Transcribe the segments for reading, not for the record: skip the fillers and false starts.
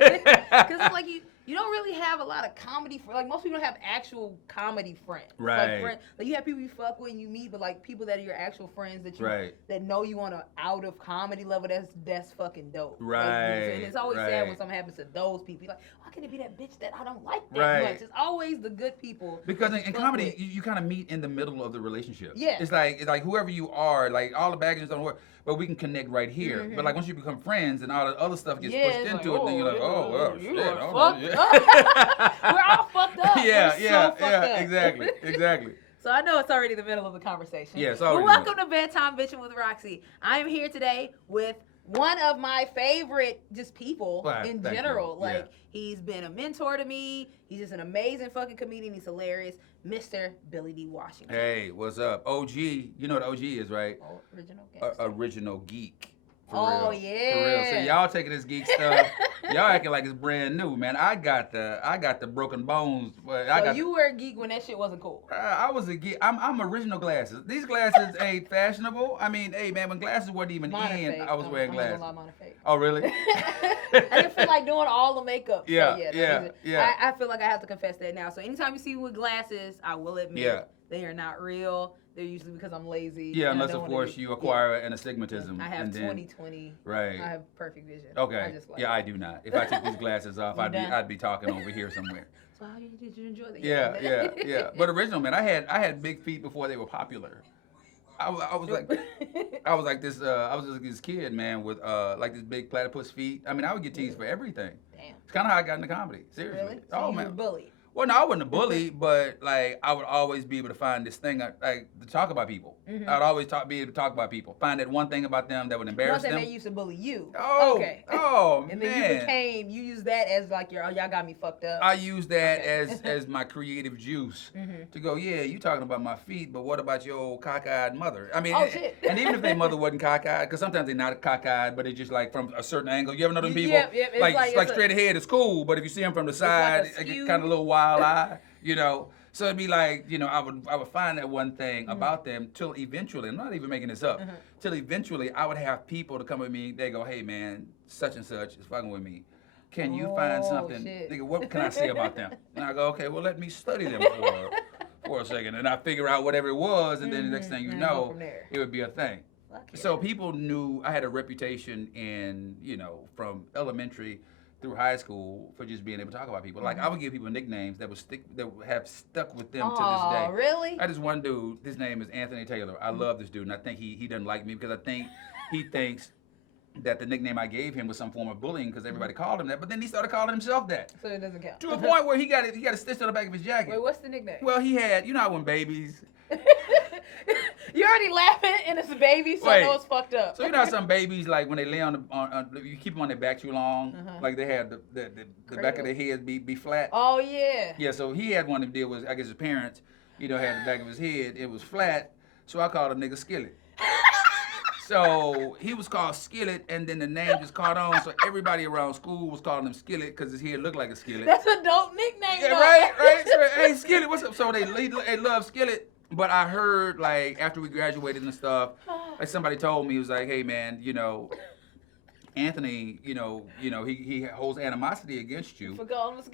it's like you don't really have a lot of comedy like most people don't have actual comedy friends. Right. Like you have people you fuck with and you meet, but like people that are your actual friends that you that know you on an out of comedy level. That's fucking dope. Right. Like, and it's always sad when something happens to those people. You're like, why can it be that bitch that I don't like that much? It's always the good people. Because in comedy, you kind of meet in the middle of the relationship. Yeah. It's like whoever you are, like all the baggage don't work, but we can connect right here. Mm-hmm. But like once you become friends and all the other stuff gets pushed into it, then you're like, oh shit, we're all fucked up. Exactly. So I know it's already the middle of the conversation. Yeah, it's But already. welcome to Bedtime Bitching with Roxy. I am here today with one of my favorite just people in general. Like he's been a mentor to me. He's just an amazing fucking comedian. He's hilarious. Mr. Billy D. Washington. Hey, what's up? OG. You know what OG is, right? Original gangster. Original geek. For real. So y'all taking this geek stuff, y'all acting like it's brand new, man. I got the broken bones. You were a geek when that shit wasn't cool. I was a geek. I'm original glasses. These glasses ain't fashionable. I mean, hey man, when glasses weren't even in, I was wearing glasses. Oh really? I didn't feel like doing all the makeup. Yeah. I feel like I have to confess that now. So anytime you see me with glasses, I will admit they are not real. They're usually because I'm lazy. Yeah, unless of course you acquire an astigmatism. I have 20/20. Right. I have perfect vision. Okay. I do not. If I took these glasses off, I'd be talking over here somewhere. So how did you enjoy that? Yeah. But original, man, I had big feet before they were popular. I was like this kid, man, with like this big platypus feet. I mean, I would get teased for everything. Damn. It's kind of how I got into comedy. Seriously. Really? So you were bullied. Well, no, I wasn't a bully, but like I would always be able to find this thing like to talk about people. Mm-hmm. I'd always be able to talk about people. Find that one thing about them that would embarrass them. They used to bully you. Oh, okay. Oh, and man. then you used that as like y'all got me fucked up. I used that as my creative juice to go, yeah, you talking about my feet, but what about your old cockeyed mother? I mean, shit. And even if their mother wasn't cockeyed, because sometimes they're not cockeyed, but it's just like from a certain angle. You ever know them people? Yep. Like straight ahead is cool, but if you see them from the side, it get kind of a little wild eye. You know, so it'd be like, you know, I would find that one thing about them till eventually, I'm not even making this up, till eventually I would have people to come with me, they go, hey man, such and such is fucking with me. Can you find something, nigga, what can I say about them? And I go, okay, well let me study them for a second. And I figure out whatever it was, and then the next thing you know, it would be a thing. So people knew I had a reputation in, you know, from elementary through high school for just being able to talk about people. Like I would give people nicknames that have stuck with them to this day. Oh, really? I had this one dude, his name is Anthony Taylor. I love this dude, and I think he doesn't like me because I think he thinks that the nickname I gave him was some form of bullying because everybody called him that, but then he started calling himself that. So it doesn't count. To a point where he got it stitched on the back of his jacket. Wait, what's the nickname? Well, he had, you know how when babies... You're already laughing and it's a baby, so I know it's fucked up. So you know how some babies, like when they lay on you keep them on their back too long, like they have the back of their head be flat. Oh yeah. Yeah, so he had one to deal with, I guess his parents, you know, had the back of his head, it was flat, so I called him nigga Skillet. So he was called Skillet, and then the name just caught on, so everybody around school was calling him Skillet because his head looked like a skillet. That's a dope nickname. Yeah, right. So, hey, Skillet, what's up? So they love Skillet. But I heard, like, after we graduated and stuff, like somebody told me, he was like, hey, man, you know, Anthony, you know, he holds animosity against you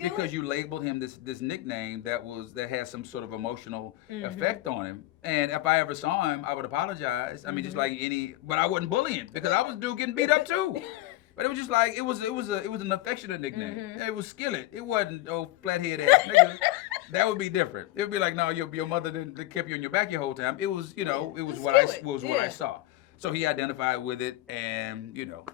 because you labeled him this nickname that has some sort of emotional effect on him. And if I ever saw him, I would apologize. I mean, just like but I wouldn't bully him because I was dude getting beat up too. But it was just like it was an affectionate nickname. It was Skillet. It wasn't flathead ass nigga. That would be different. It would be like, no, your mother didn't kept you on your back your whole time. It was, you know, it was what I saw. So he identified with it, and you know,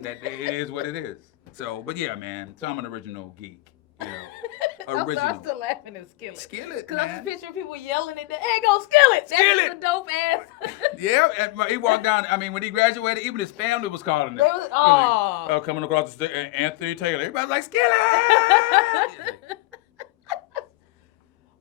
that it is what it is. So, but yeah, man. So I'm an original geek. You know, original. I'm still laughing at Skillet. Skillet, because I'm just picturing people yelling at the, hey, go Skillet. That's a dope ass. Yeah, he walked down. I mean, when he graduated, even his family was calling him. Coming across the stage, Anthony Taylor. Everybody's like, Skillet.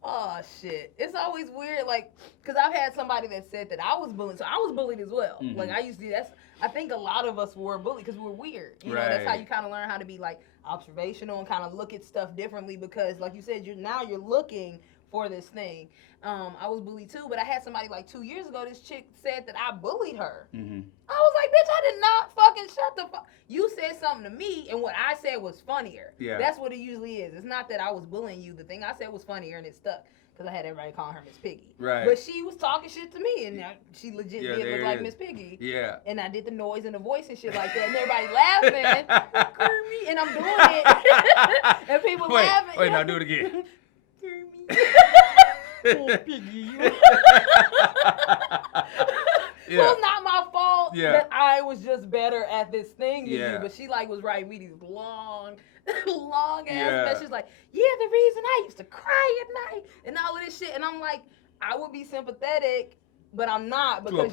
Oh shit! It's always weird, like, cause I've had somebody that said that I was bullied, so I was bullied as well. Like I used to. I think a lot of us were bullied because we were weird. You know, that's how you kind of learn how to be like observational and kind of look at stuff differently. Because, like you said, you're looking for this thing. I was bullied too, but I had somebody like 2 years ago, this chick said that I bullied her. Mm-hmm. I was like, bitch, I did not fucking shut the fuck. You said something to me, and what I said was funnier. Yeah. That's what it usually is. It's not that I was bullying you. The thing I said was funnier, and it stuck. Because I had everybody calling her Miss Piggy. Right. But she was talking shit to me, and she legit did look like Miss Piggy. Yeah. And I did the noise and the voice and shit like that, and everybody laughing. And I'm doing it. And people laughing. Wait, now do it again. Oh, Piggy. So it's not my fault that I was just better at this thing than you. But she like was writing me these long ass messages like, the reason I used to cry at night and all of this shit. And I'm like, I would be sympathetic, but I'm not because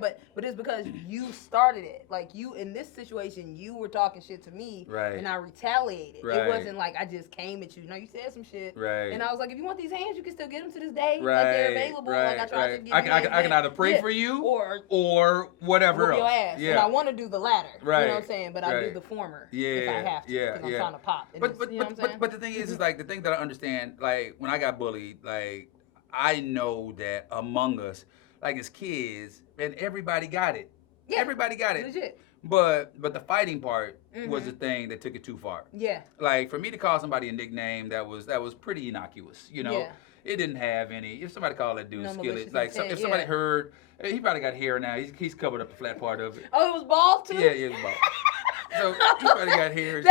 but it's because you started it. Like you in this situation, you were talking shit to me and I retaliated. It wasn't like I just came at you. No, you said some shit. Right. And I was like, if you want these hands, you can still get them to this day. Like they're available. Like I tried to give you I can either pray for you or whatever else. Your ass. Yeah. And I want to do the latter. Right. You know what I'm saying? But I do the former if I have to. Because I'm trying to pop. But the thing is like the thing that I understand, like when I got bullied, like I know that among us, like as kids, and everybody got it. Yeah. Everybody got it. Legit. But the fighting part was the thing that took it too far. Yeah. Like for me to call somebody a nickname that was pretty innocuous, you know. Yeah. It didn't have any. If somebody called that dude Skillet, like if somebody heard, he probably got hair now. He's covered up the flat part of it. Oh, it was bald too. Yeah, it was bald. So he probably got hair.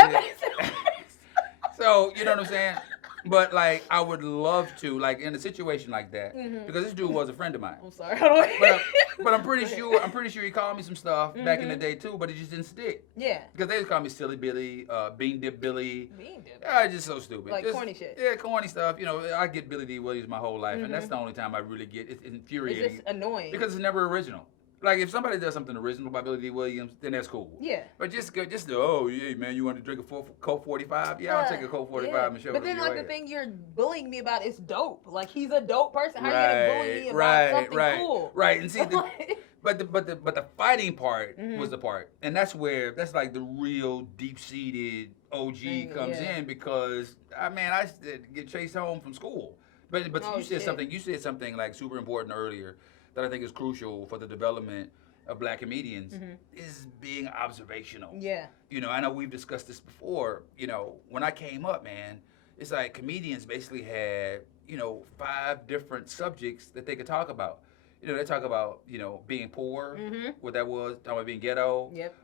So you know what I'm saying? But like I would love to, like in a situation like that, because this dude was a friend of mine. I'm sorry. But I'm pretty sure he called me some stuff back in the day too, but it just didn't stick. Yeah. Because they just called me Silly Billy, Bean Dip Billy. Bean Dip. Just so stupid. Like corny shit. Yeah, corny stuff. You know, I get Billy D. Williams my whole life, and that's the only time I really get it's infuriating. It's just annoying. Because it's never original. Like if somebody does something original by Billy D. Williams, then that's cool. Yeah. But just man, you want to drink a Coke 45? Yeah, I'll take a Coke 45 and show it. But then like the thing you're bullying me about is dope. Like he's a dope person. How are you gonna bully me about something cool? Right. And see, but the fighting part was the part, and that's like the real deep-seated OG comes in because I get chased home from school. But you said something. You said something like super important earlier that I think is crucial for the development of black comedians is being observational. Yeah. You know, I know we've discussed this before. You know, when I came up, man, it's like comedians basically had, 5 different subjects that they could talk about. You know, they talk about, being poor, what that was, talking about being ghetto. Yep.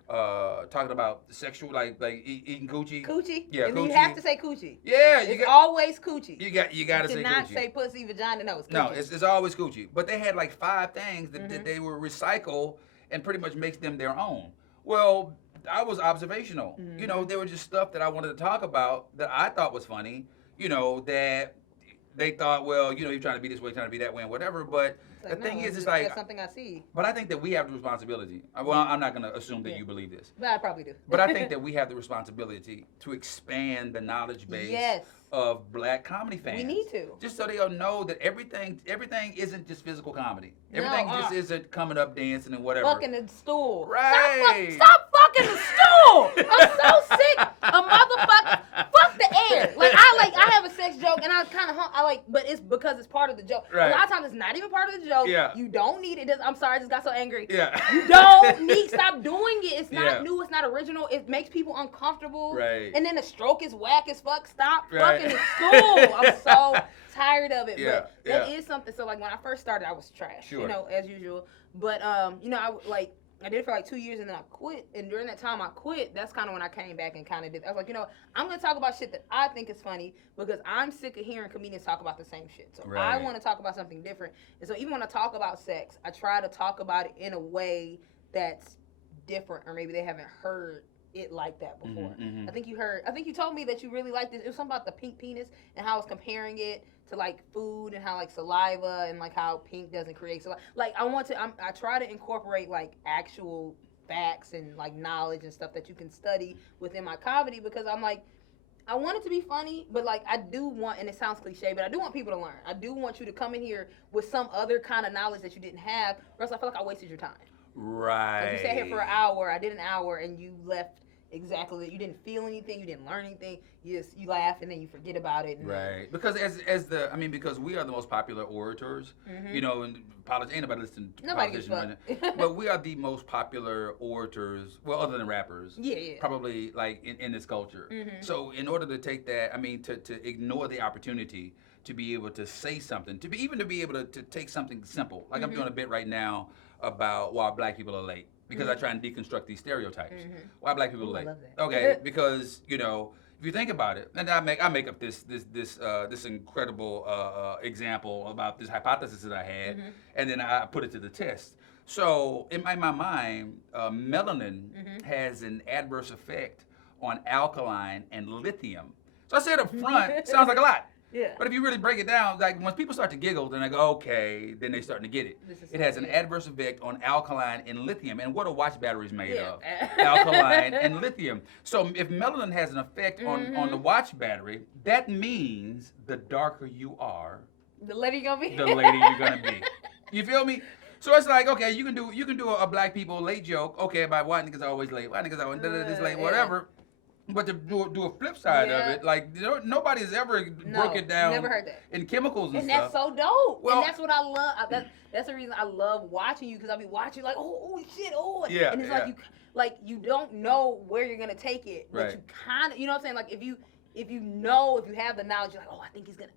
Talking about sexual, like eating coochie. Coochie. Yeah, and coochie. you have to say coochie. Yeah. It's always coochie. You got to say coochie. You cannot say pussy, vagina, no, it's coochie. No, it's always coochie. But they had like 5 things that they would recycle and pretty much make them their own. Well, I was observational. You know, there was just stuff that I wanted to talk about that I thought was funny, that they thought, well, you're trying to be this way, trying to be that way, and whatever. But the thing is, it's like that's something I see. But I think that we have the responsibility. Well, I'm not going to assume that you believe this. But I probably do. But I think that we have the responsibility to expand the knowledge base of black comedy fans. We need to. Just so they'll know that everything isn't just physical comedy. Everything just isn't coming up dancing and whatever. Fucking the stool. Right. Stop fucking the stool. I'm so sick of motherfuckers. Fuck the air. I have a sex joke and but it's because it's part of the joke. Right. A lot of times it's not even part of the joke. Yeah. You don't need it. I'm sorry, I just got so angry. Yeah. You don't need, stop doing it. It's not new, it's not original. It makes people uncomfortable. Right. And then the stroke is whack as fuck. Stop fucking the stool. I'm so tired of it. But that is something. So like when I first started, I was trash. Sure. As usual. But I did it for like 2 years and then I quit. And during that time I quit, that's kind of when I came back and kind of did. I was like, I'm going to talk about shit that I think is funny because I'm sick of hearing comedians talk about the same shit. So I want to talk about something different. And so even when I talk about sex, I try to talk about it in a way that's different, or maybe they haven't heard it like that before. I think you told me that you really liked this. It was something about the pink penis and how I was comparing it to like food and how like saliva and like how pink doesn't create saliva. Like I try to incorporate like actual facts and like knowledge and stuff that you can study within my comedy because I'm like, I want it to be funny, but like I do want, and it sounds cliche, but I do want people to learn. I do want you to come in here with some other kind of knowledge that you didn't have, or else I feel like I wasted your time. Right. Like you sat here for an hour, I did an hour, and you left exactly. You didn't feel anything. You didn't learn anything. You laugh and then you forget about it. And right. Because because we are the most popular orators. You know, and ain't nobody listening to politicians right now. But we are the most popular orators. Well, other than rappers. Yeah. Probably like in this culture. So in order to take that, to ignore the opportunity to be able to say something, to be able to take something simple. Like I'm doing a bit right now about why black people are late. Because I try and deconstruct these stereotypes. Why black people are late? I love that. Okay, because you know, if you think about it, and I make up this incredible example about this hypothesis that I had, and then I put it to the test. So in my mind, melanin has an adverse effect on alkaline and lithium. So I said up front, sounds like a lot. Yeah. But if you really break it down, like when people start to giggle, then I go, okay, then they're starting to get it. It has an adverse effect on alkaline and lithium. And what are watch batteries made of? Alkaline and lithium. So if melanin has an effect on the watch battery, that means the darker you are, the later you're gonna be. The later you're gonna be. You feel me? So it's like, okay, you can do a black people late joke, okay, about why niggas always late, why niggas always this late, whatever. But to do a flip side of it, like nobody's ever broke it down. Never heard that. In chemicals and stuff. And that's so dope. Well, and that's what I love. That's the reason I love watching you, because I'll be watching like, oh shit, oh. Yeah. And it's like you don't know where you're gonna take it, but you kind of, you know what I'm saying? Like if you have the knowledge, you're like, oh, I think he's gonna,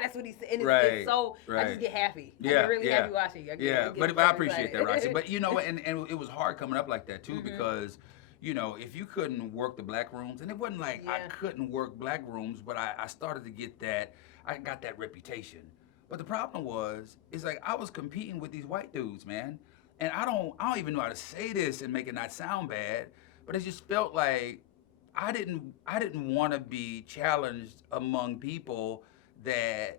that's what he said. And it's so, I just get happy. I get really happy watching you. But I appreciate that, Roxy. But you know, and it was hard coming up like that too, because. You know, if you couldn't work the black rooms, and it wasn't like I couldn't work black rooms, but I started to get that, I got that reputation. But the problem is like I was competing with these white dudes, man. And I don't even know how to say this and make it not sound bad, but it just felt like I didn't want to be challenged among people that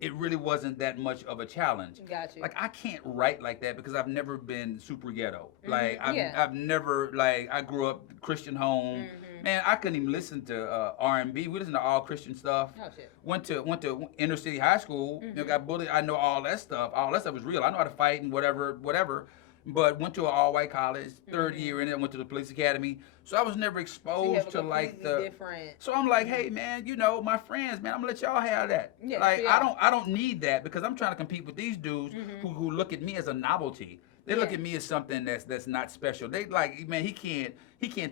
it really wasn't that much of a challenge. Gotcha. Like I can't write like that because I've never been super ghetto. Like I've never, like, I grew up Christian home. Man, I couldn't even listen to R&B. We listened to all Christian stuff. Oh shit. Went to inner city high school. You know, got bullied. I know all that stuff. All that stuff was real. I know how to fight and whatever. But went to an all-white college, third year in it, went to the police academy. So I was never exposed to like the different. So I'm like, hey man, you know, my friends, man, I'm gonna let y'all have that. Yeah, like I don't need that because I'm trying to compete with these dudes who look at me as a novelty. They look at me as something that's not special. They like, man, he can't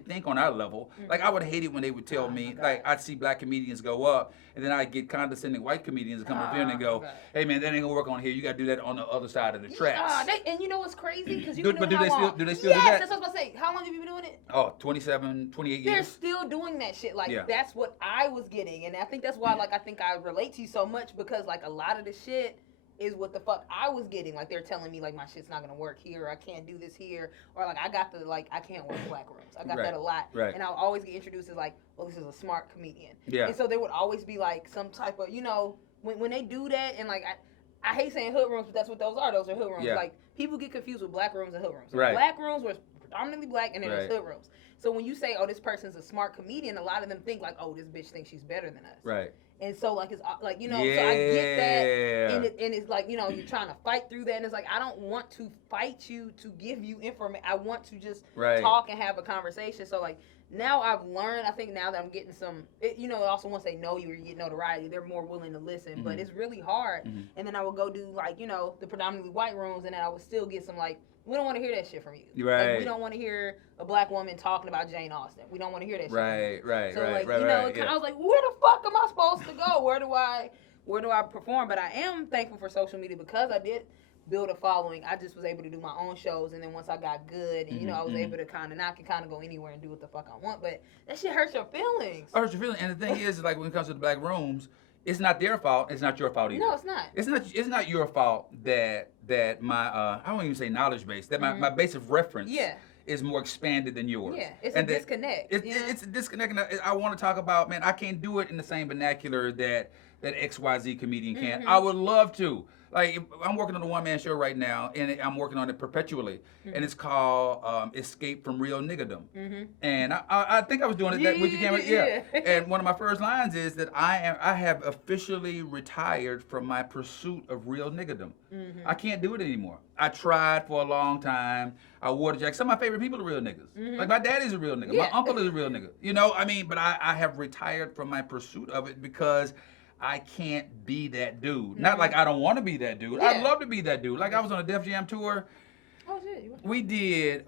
think on our level. Like I would hate it when they would tell me, like I'd see black comedians go up, and then I'd get condescending white comedians to come up here and go, hey man, that ain't gonna work on here. You gotta do that on the other side of the tracks. And you know what's crazy? Because do they still do that? Yes, that's what I was about to say. How long have you been doing it? Oh, 27, 28 years. They're still doing that shit. Like that's what I was getting, and I think that's why I think I relate to you so much, because like a lot of the shit is what the fuck I was getting. Like they're telling me like my shit's not gonna work here, or I can't do this here, or like I got the like I can't work black rooms. I got that a lot, and I'll always get introduced as like, well, this is a smart comedian. Yeah. And so there would always be like some type of, you know, when they do that, and like I hate saying hood rooms, but that's what those are. Those are hood rooms. Yeah. Like people get confused with black rooms and hood rooms. Right. Black rooms were predominantly black, and then there's hood rooms. So when you say, oh, this person's a smart comedian, a lot of them think like, oh, this bitch thinks she's better than us. Right. And so, like, it's like, you know, so I get that, and it's like, you know, you're trying to fight through that, and it's like, I don't want to fight you to give you information. I want to just talk and have a conversation. So, like, now I've learned, I think now that I'm getting some, you know, also once they know you or you get notoriety, they're more willing to listen, but it's really hard. And then I would go do, like, you know, the predominantly white rooms, and then I would still get some, like, we don't want to hear that shit from you. Right. Like, we don't want to hear a black woman talking about Jane Austen. We don't want to hear that shit. Right. So like, you know, I was like, where the fuck am I supposed to go? Where do I perform? But I am thankful for social media because I did build a following. I just was able to do my own shows, and then once I got good, and you know, I was able to kind of go anywhere and do what the fuck I want. But that shit hurts your feelings. It hurts your feelings. And the thing is, like when it comes to the black rooms, it's not their fault. It's not your fault either. No, it's not. It's not your fault that my I don't even say knowledge base, that my base of reference is more expanded than yours. Yeah, it's a disconnect. It's a disconnect. And I want to talk about, man, I can't do it in the same vernacular that XYZ comedian can. I would love to. Like, I'm working on a one-man show right now, and I'm working on it perpetually, and it's called Escape from Real Niggerdom. And I think I was doing it that with you, Cameron. Yeah. And one of my first lines is that I have officially retired from my pursuit of real niggerdom. I can't do it anymore. I tried for a long time. I wore the jacket. Some of my favorite people are real niggas. Like, my daddy's a real nigga. My uncle is a real nigga. You know, I mean, but I have retired from my pursuit of it because I can't be that dude. Not like I don't want to be that dude. I'd love to be that dude. Like, I was on a Def Jam tour. Oh, shit. We did,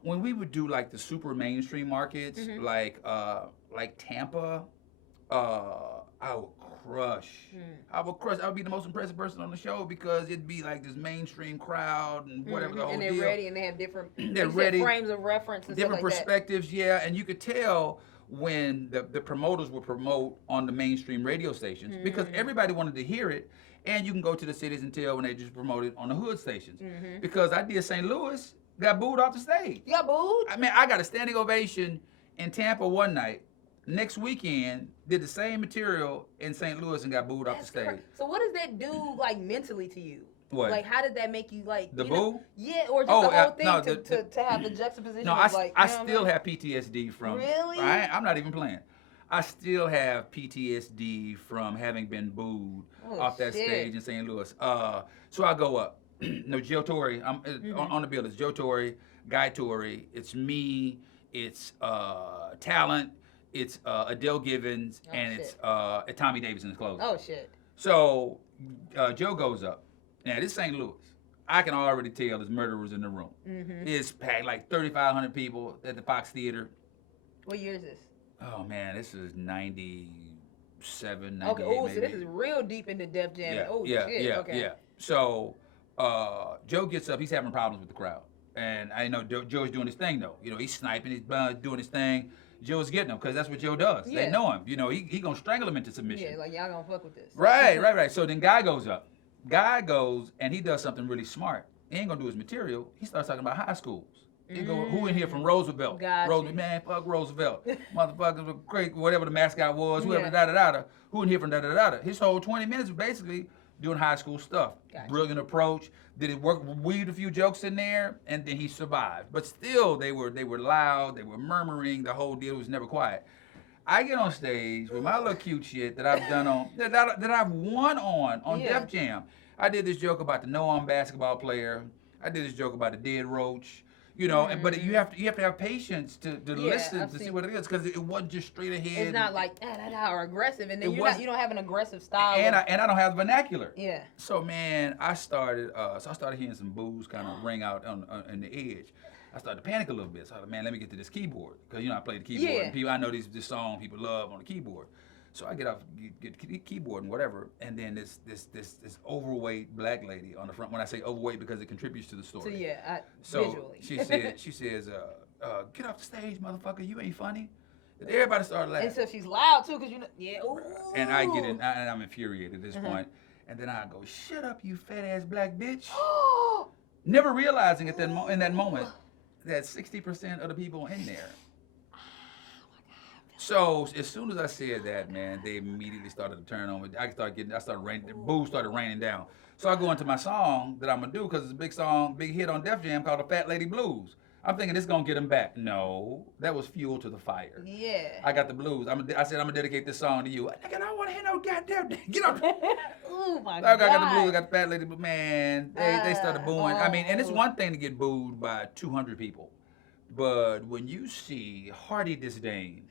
when we would do, like, the super mainstream markets, like Tampa, I would crush. I would be the most impressive person on the show because it'd be, like, this mainstream crowd and whatever the whole deal. And they're ready, and they have different ready, frames of reference and different stuff like perspectives, that. and you could tell when the promoters would promote on the mainstream radio stations because everybody wanted to hear it, and you can go to the cities and tell when they just promote it on the hood stations. Because I did St. Louis, got booed off the stage. You got booed? I mean, I got a standing ovation in Tampa one night. Next weekend, did the same material in St. Louis and got booed off the stage. So what does that do, like, mentally to you? What? Like, how did that make you, like, the you boo? know, yeah, or just the whole thing no, to have the juxtaposition No, of, like, I still have PTSD from. Really? I'm not even playing. I still have PTSD from having been booed off that stage in St. Louis. So I go up. No, Joe Torre. I'm on the bill. It's Joe Torre, Guy Torre. It's me. It's Talent. It's Adele Givens, and it's Tommy Davis in his clothes. Oh, shit. So Joe goes up. Now, this is St. Louis. I can already tell there's murderers in the room. It's packed, like 3,500 people at the Fox Theater. What year is this? Oh, man, this is 97, 98, okay, oh, maybe. so this is real deep into Def Jam. Yeah. So Joe gets up. He's having problems with the crowd. And I know Joe's doing his thing, though. You know, he's sniping. He's doing his thing. Joe's getting him because that's what Joe does. Yeah. They know him. You know, he going to strangle him into submission. Yeah, like, y'all going to fuck with this. Right. So then Guy goes up. Guy goes, and he does something really smart. He ain't going to do his material. He starts talking about high schools. He go, who in here from Roosevelt? Gotcha. Roosevelt, man, fuck Roosevelt. Motherfuckers were great, whatever the mascot was, whoever, da-da-da-da. Who in here from da-da-da-da? His whole 20 minutes was basically doing high school stuff. Gotcha. Brilliant approach. Did it work? Weaved a few jokes in there, and then he survived. But still, they were loud. They were murmuring. The whole deal was never quiet. I get on stage with my little cute shit that I've done on that I've won on Def Jam. I did this joke about the no-arm basketball player. I did this joke about the dead roach. You know, but you have to have patience to listen to see what it is because it wasn't just straight ahead. It's not like or aggressive, and then you don't have an aggressive style. And I don't have vernacular. Yeah. So man, I started hearing some boos kind of ring out on the edge. I started to panic a little bit. So I was like, man, let me get to this keyboard because I play the keyboard. Yeah. And I know this song people love on the keyboard. So I get off, get the keyboard and whatever, and then this overweight black lady on the front. When I say overweight, because it contributes to the story. So visually. she says, get off the stage, motherfucker. You ain't funny. And everybody started laughing. And so she's loud too, cause ooh. And I get in, and I'm infuriated at this point. And then I go, shut up, you fat ass black bitch. Never realizing in that moment that 60% of the people in there. So as soon as I said that, man, they immediately started to turn on me. The booze started raining down. So I go into my song that I'm gonna do because it's a big hit on Def Jam called "The Fat Lady Blues." I'm thinking this gonna get them back. No, that was fuel to the fire. Yeah. I got the blues. I said I'm gonna dedicate this song to you. Nigga, I don't want to hear no goddamn. Get up. Oh my God. I got the blues. I got the Fat Lady Blues. Man, they started booing. I mean, and it's one thing to get booed by 200 people, but when you see hearty disdain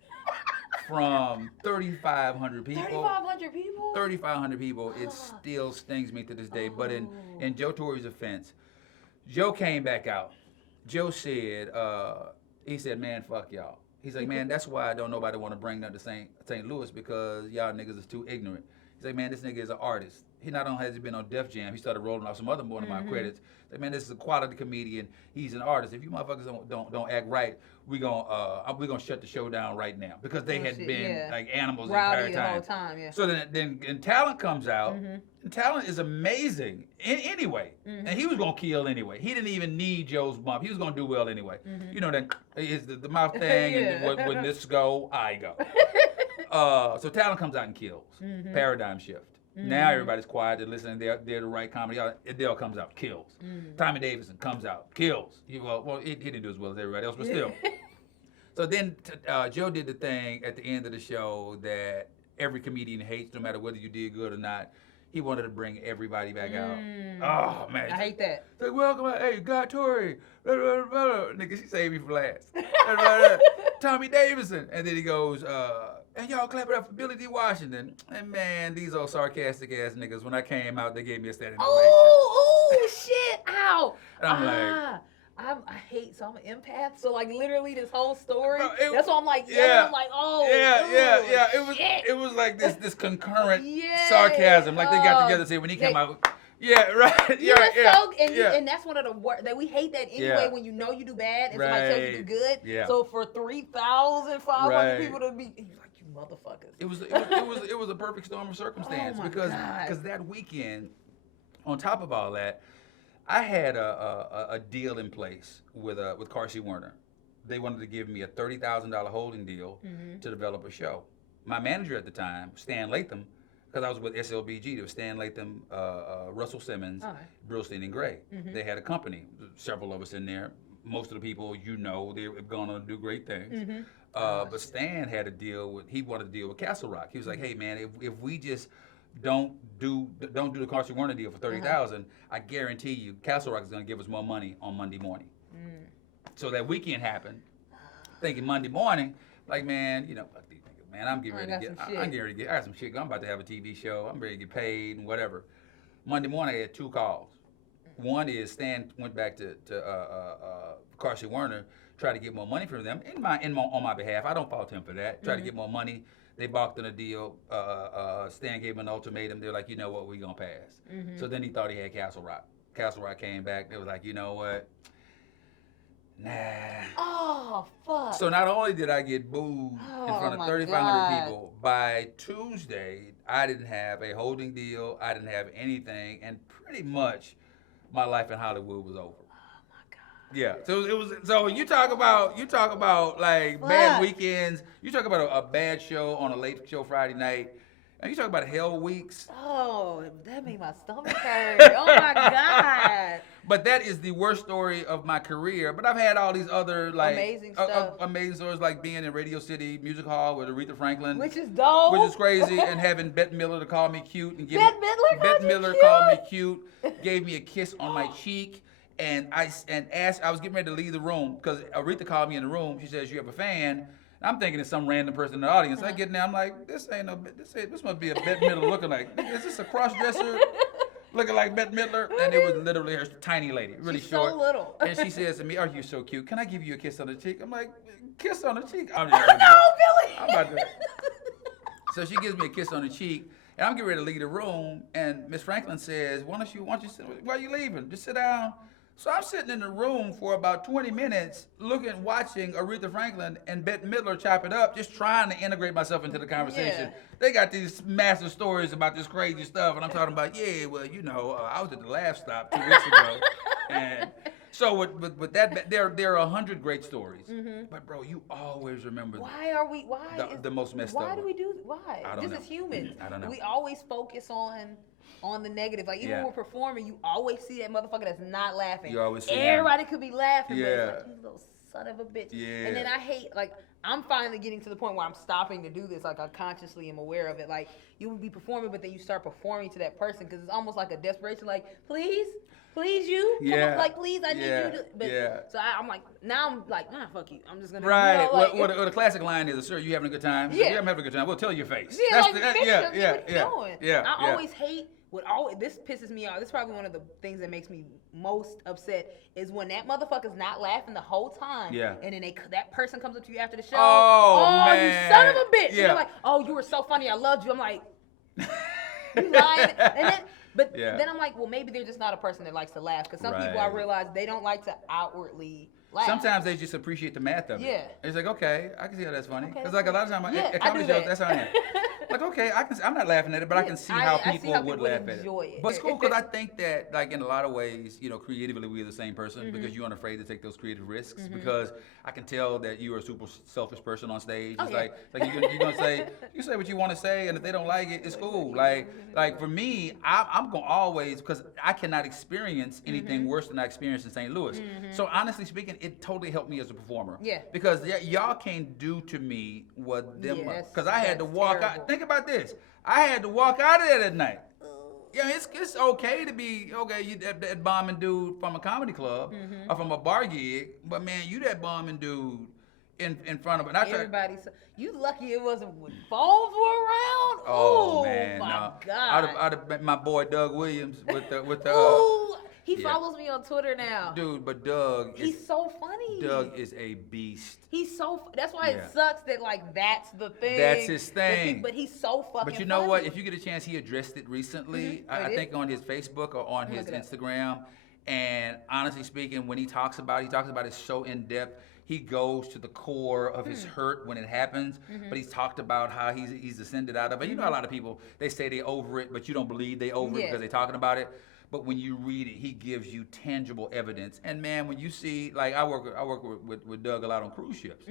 from 3,500 people. 3,500 people? 3,500 people. It still stings me to this day. But in Joe Torre's offense, Joe came back out. Joe said, he said, man, fuck y'all. He's like, man, that's why don't nobody want to bring them to St. Louis because y'all niggas is too ignorant. He's like, man, this nigga is an artist. He not only has he been on Def Jam, he started rolling off some other one of my credits. Like, man, this is a quality comedian. He's an artist. If you motherfuckers don't act right, we gonna shut the show down right now because they had been like animals rowdy the entire time. The whole time, yeah. So then Talent comes out. And Talent is amazing anyway, and he was gonna kill anyway. He didn't even need Joe's bump. He was gonna do well anyway. You know that is the mouth thing, and when this go, I go. So Talent comes out and kills. Paradigm shift. Now everybody's quiet. They're listening. They're the right comedy. Adele comes out, kills. Tommy Davidson comes out, kills. He didn't do as well as everybody else, but still. So then Joe did the thing at the end of the show that every comedian hates, no matter whether you did good or not. He wanted to bring everybody back out. Oh, man. I hate that. It's like, welcome, hey, God Tori. Nigga, she saved me from last. Tommy Davidson. And then he goes, and y'all clap it up for Billy D. Washington. And man, these old sarcastic ass niggas, when I came out, they gave me a standing ovation. Oh, shit. Ow. And I'm like, I hate, so I'm an empath. So like literally this whole story, bro, that's why I'm like, I'm like, oh, yeah. Shit. It was like this concurrent sarcasm. Like they got together and said when he came out, and that's one of the worst that we hate that anyway. When you know you do bad and somebody tells you do good. Yeah. So for 3,500 people to be, you're like, you motherfuckers. It was a perfect storm of circumstance because that weekend, on top of all that, I had a deal in place with Carsey Werner. They wanted to give me a $30,000 holding deal to develop a show. My manager at the time, Stan Latham, because I was with SLBG, there was Stan Latham, Russell Simmons, Brillstein, and Gray. They had a company, several of us in there. Most of the people, they were going to do great things. But Stan had a deal he wanted to deal with Castle Rock. He was like, hey man, if we just don't do the Carsey Werner deal for $30,000, I guarantee you Castle Rock is going to give us more money on Monday morning. So that weekend happened, thinking Monday morning, like man, fuck these niggas, man, I'm getting ready to get, I got some shit. I'm about to have a TV show. I'm ready to get paid and whatever. Monday morning I had 2 calls. One is Stan went back to Carsey Werner, tried to get more money from them on my behalf. I don't fault him for that. Tried to get more money. They balked on a deal. Stan gave him an ultimatum. They're like, you know what, we're going to pass. So then he thought he had Castle Rock. Castle Rock came back. They was like, you know what? Nah. Oh, fuck. So not only did I get booed in front of 3,500 people, by Tuesday, I didn't have a holding deal. I didn't have anything. And pretty much my life in Hollywood was over. Yeah, so it was. So you talk about like bad weekends. You talk about a bad show on a late show Friday night, and you talk about hell weeks. Oh, that made my stomach hurt. Oh my God. But that is the worst story of my career. But I've had all these other like amazing stuff. Amazing stories, like being in Radio City Music Hall with Aretha Franklin, which is dope, which is crazy, and having Bette Middler to call me cute and Bette Middler called me cute, gave me a kiss on my cheek. And I was getting ready to leave the room because Aretha called me in the room. She says, you have a fan. And I'm thinking it's some random person in the audience. I get in there, I'm like, this must be a Bette Middler looking like. Is this a cross-dresser looking like Bette Middler? And it was literally her tiny lady, really short. So little. And she says to me, oh, you're so cute. Can I give you a kiss on the cheek? I'm like, kiss on the cheek? No, Billy. I'm about to. So she gives me a kiss on the cheek. And I'm getting ready to leave the room. And Miss Franklin says, why are you leaving? Just sit down. So I'm sitting in the room for about 20 minutes watching Aretha Franklin and Bette Middler chop it up, just trying to integrate myself into the conversation. Yeah. They got these massive stories about this crazy stuff, and I'm talking about, I was at the Laugh Stop 2 weeks ago. And so with that, there are 100 great stories. But bro, you always remember the most messed up. Why do we do that? Why? I don't know. As humans. I don't know. We always focus on the negative. Like, even when we're performing, you always see that motherfucker that's not laughing. You always see everybody could be laughing, but it's like, you little son of a bitch. Yeah. And then I hate, like, I'm finally getting to the point where I'm stopping to do this. Like, I consciously am aware of it. Like, you would be performing, but then you start performing to that person because it's almost like a desperation. Like, please you? Come on, like, please, I need you to. But, so I'm like, now I'm like, nah, fuck you. I'm just going to. Right. Well, the classic line is, sir, you having a good time? Yeah. I'm having a good time. We'll tell your face. Yeah, Yeah. I always hate. This pisses me off. This is probably one of the things that makes me most upset is when that motherfucker's not laughing the whole time. Yeah. And then that person comes up to you after the show. Oh man. You son of a bitch. Yeah. And they're like, oh, you were so funny. I loved you. I'm like, you lying. Then I'm like, well, maybe they're just not a person that likes to laugh. Because some people I realize they don't like to outwardly laugh. Sometimes they just appreciate the math of it. Yeah. It's like, okay, I can see how that's funny. Okay, Because like a lot of times yeah, at comedy shows, that. that's how I am. Like, okay, I'm not laughing at it, but I can see how people would laugh at it. But it's cool because I think that, like, in a lot of ways, you know, creatively, we're the same person because you aren't afraid to take those creative risks. Because I can tell that you're a super selfish person on stage. It's like you're gonna say, you say what you want to say, and if they don't like it, it's cool. Like for me, I'm gonna always, because I cannot experience anything worse than I experienced in St. Louis. So honestly speaking, it totally helped me as a performer. Yeah. Because y'all can't do to me what them, because I had to walk out. Think about this. I had to walk out of there that night. Yeah, it's okay to be, you that bombing dude from a comedy club or from a bar gig, but man, you that bombing dude in front of it. Everybody, you lucky it wasn't when phones were around. Oh man, my God. I'd have met my boy Doug Williams with the Ooh, he follows me on Twitter now. Dude, but Doug, he's so funny. Doug is a beast. He's so. That's why it sucks that like that's the thing. That's his thing. But he's so fucking. But you know what? If you get a chance, he addressed it recently. I think on his Facebook or on his Instagram. And honestly speaking, when he talks about it so in depth. He goes to the core of his hurt when it happens, but he's talked about how he's ascended out of it. You know, a lot of people, they say they over it, but you don't believe they over it because they're talking about it. But when you read it, he gives you tangible evidence. And man, when you see, like I work with Doug a lot on cruise ships.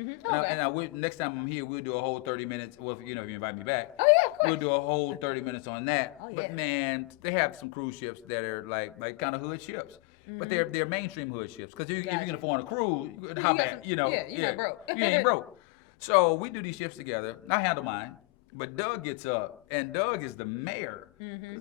Next time I'm here, we'll do a whole 30 minutes. Well, if you invite me back. Oh yeah, of course. We'll do a whole 30 minutes on that. Oh, yeah. But man, they have some cruise ships that are like kind of hood ships. But they're mainstream hood ships. Because if you can afford a cruise, how bad? You're not broke. You ain't broke. So we do these ships together. I handle mine. But Doug gets up, and Doug is the mayor.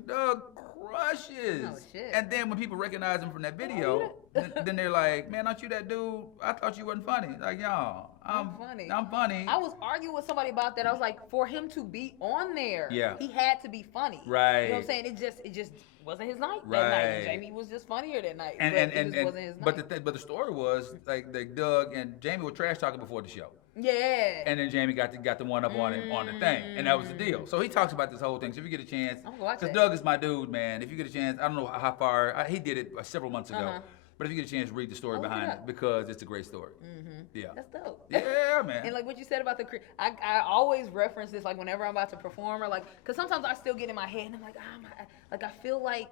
Doug crushes. Oh, shit. And then when people recognize him from that video, then they're like, man, aren't you that dude? I thought you wasn't funny. Like, y'all, I'm funny. I'm funny. I was arguing with somebody about that. I was like, for him to be on there, he had to be funny. Right. You know what I'm saying? It just wasn't his night that night. Jamie was just funnier that night. It just wasn't his night. But the story was like Doug and Jamie were trash talking before the show. Yeah. And then Jamie got the one up on him on the thing, and that was the deal. So he talks about this whole thing. So if you get a chance, because Doug is my dude, man. If you get a chance, I don't know how far he did it several months ago. But if you get a chance, read the story behind it because it's a great story. Yeah. That's dope. Yeah, man. And like what you said about I always reference this like whenever I'm about to perform or like, because sometimes I still get in my head and I'm like, I feel like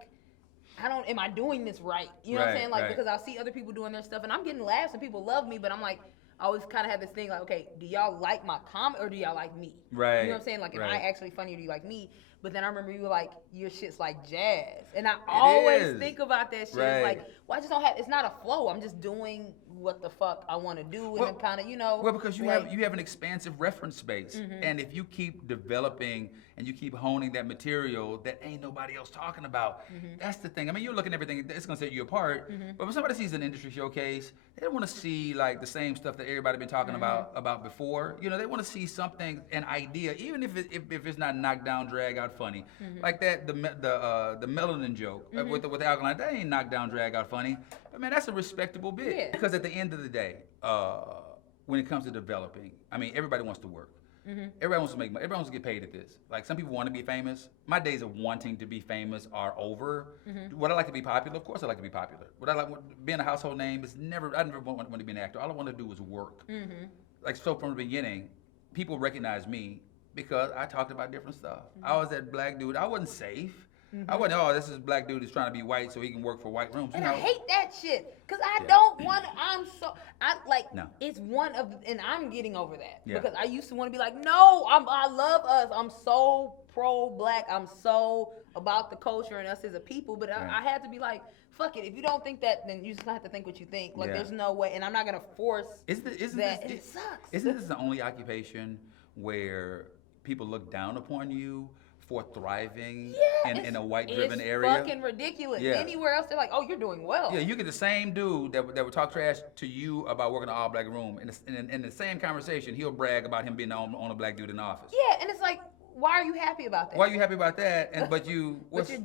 am I doing this right? You know what I'm saying? Like, because I'll see other people doing their stuff and I'm getting laughs and people love me, but I'm like, I always kind of have this thing like, okay, do y'all like my comment or do y'all like me? Right. You know what I'm saying? Like, am I actually funny or do you like me? But then I remember you were like, your shit's like jazz. And I always think about that shit. It's like, well, I just don't have, it's not a flow. I'm just doing what the fuck I want to do. And then kind of, Well, because you have an expansive reference space. And if you keep developing and you keep honing that material that ain't nobody else talking about, that's the thing. I mean, you're looking at everything, it's going to set you apart. But when somebody sees an industry showcase, they don't want to see like the same stuff that everybody been talking about before. You know, they want to see something, an idea, even if it's not knocked down, drag out funny. Like that, the melanin joke with the alkaline, that ain't knocked down, drag out funny. But man, that's a respectable bit. Yeah. Because at the end of the day, when it comes to developing, I mean, everybody wants to work. Everybody wants to make money. Everybody wants to get paid at this. Like, some people want to be famous. My days of wanting to be famous are over. Would I like to be popular? Of course I like to be popular. Would I like being a household name? I never want to be an actor. All I want to do is work. Like, so from the beginning, people recognize me because I talked about different stuff. I was that black dude. I wasn't safe. I wasn't, this is black dude who's trying to be white so he can work for white rooms. And I hate that shit. Because I don't want to, it's one of, and I'm getting over that. Because I used to want to be like, no, I love us. I'm so pro-black. I'm so about the culture and us as a people. But I had to be like, fuck it. If you don't think that, then you just have to think what you think. Like, there's no way. And I'm not going to force that. And it sucks. Isn't this the only occupation where people look down upon you for thriving in a white-driven area? It's fucking ridiculous. Anywhere else, they're like, oh, you're doing well. Yeah, you get the same dude that would talk trash to you about working in an all-black room. In the same conversation, he'll brag about him being the only black dude in the office. Yeah, and it's like, why are you happy about that? Why are you happy about that? But you're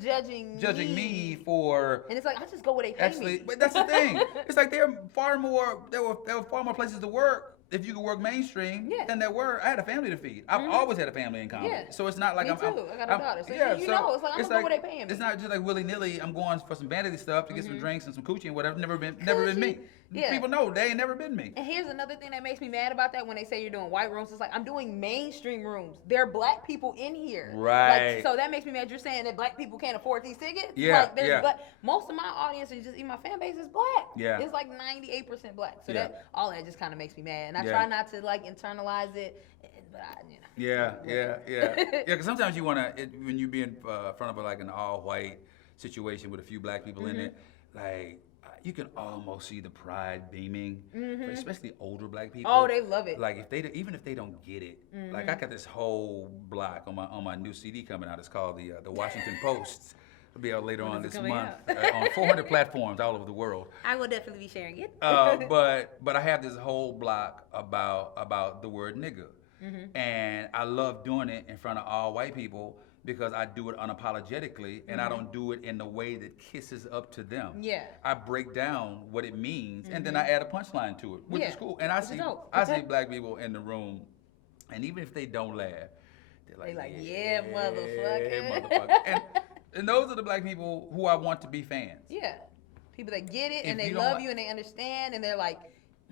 judging me for. And it's like, I just go where they pay me. But that's the thing. It's like there were far more places to work if you could work mainstream than there were. I had a family to feed. I've always had a family in comedy. So it's not like me too. I got a daughter. So it's like, I'm gonna go where they paying me. It's not just like willy-nilly, I'm going for some vanity stuff to get some drinks and some coochie and whatever. Never been me. People know they ain't never been me. And here's another thing that makes me mad about that when they say you're doing white rooms. It's like, I'm doing mainstream rooms. There are black people in here. Right. Like, so that makes me mad. You're saying that black people can't afford these tickets? Yeah, Like, there's black. Most of my audience, and just even my fan base, is black. Yeah. It's like 98% black. So that all that just kind of makes me mad. And I Yeah. try not to, like, internalize it. But I, you know. Yeah, because sometimes you want to, when you be in front of like an all-white situation with a few black people in it, like, you can almost see the pride beaming, especially older black people. Oh, they love it. Like even if they don't get it, like I got this whole block on my new CD coming out. It's called the Washington Post. It'll be out later on this month on 400 platforms all over the world. I will definitely be sharing it. But I have this whole block about the word nigga, and I love doing it in front of all white people. Because I do it unapologetically, and I don't do it in the way that kisses up to them. Yeah, I break down what it means, and then I add a punchline to it, which is cool. And I see black people in the room, and even if they don't laugh, they're like, yeah, motherfucker. And those are the black people who I want to be fans. Yeah, people that get it and they love you and they understand, and they're like,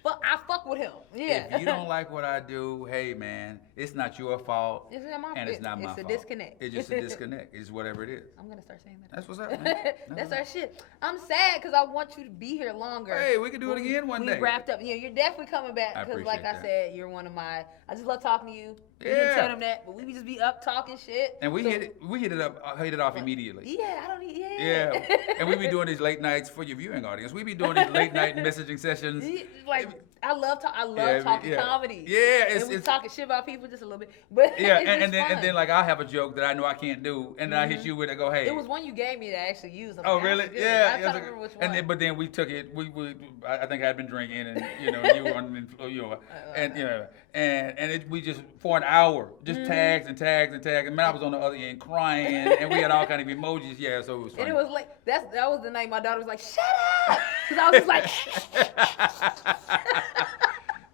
I fuck with him. Yeah. If you don't like what I do, hey man, it's not your fault. It's not my fault. And it's not my fault. It's a disconnect. It's just a disconnect. It's whatever it is. I'm gonna start saying that. That's what's up, man. That's our shit. I'm sad because I want you to be here longer. Hey, we can do it again one day. We wrapped up. You're definitely coming back because, like I said, you're one of my. I just love talking to you. Yeah. You didn't tell them that, but we just be up talking shit. And we hit it off immediately. Yeah, I don't need. Yeah. And we be doing these late nights for your viewing audience. We be doing these late night messaging sessions. Like I love talking comedy. Yeah, it's talking shit about people just a little bit. But and then like I'll have a joke that I know I can't do, and then I hit you with it. Go, hey. It was one you gave me that I actually used. Oh really? Yeah. I don't remember which one. But then we took it. I think I had been drinking, and you were we just for an hour just tags and man, I was on the other end crying, and we had all kind of emojis. Yeah, so it was funny. And it was like that was the night my daughter was like, "Shut up," because I was just like.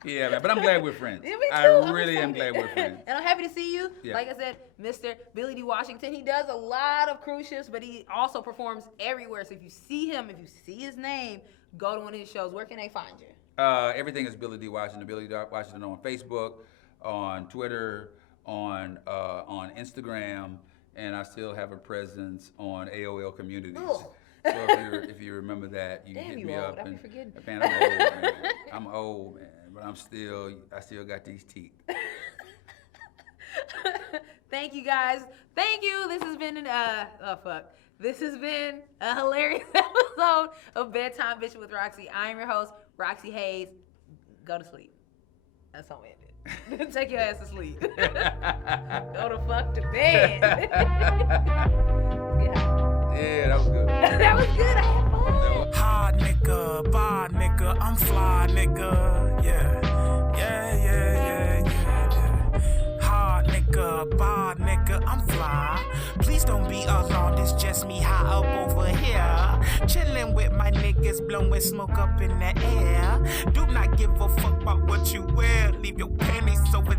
Yeah, man, but I'm glad we're friends. Yeah, me too. I really am glad we're friends. And I'm happy to see you. Yeah. Like I said, Mr. Billy D. Washington, he does a lot of cruise ships, but he also performs everywhere. So if you see him, if you see his name, go to one of his shows. Where can they find you? Everything is Billy D. Washington. Billy D. Washington on Facebook, on Twitter, on Instagram, and I still have a presence on AOL Communities. Ooh. So if you remember that, you hit me up. And man, I'm old, man. I'm old, man. But I still got these teeth. Thank you guys. Thank you. This has been This has been a hilarious episode of Bedtime Bitch with Roxy. I am your host, Roxxy Haze. Go to sleep. That's how we end it. Take your ass to sleep. Go to fuck to bed. Yeah, that was good. That was good. I had fun. Hard nigga, bar nigga, I'm fly nigga. Yeah. Hard nigga, bar nigga, I'm fly. Please don't be alarmed, it's just me high up over here. Chillin' with my niggas, blowing smoke up in the air. Do not give a fuck about what you wear. Leave your panties over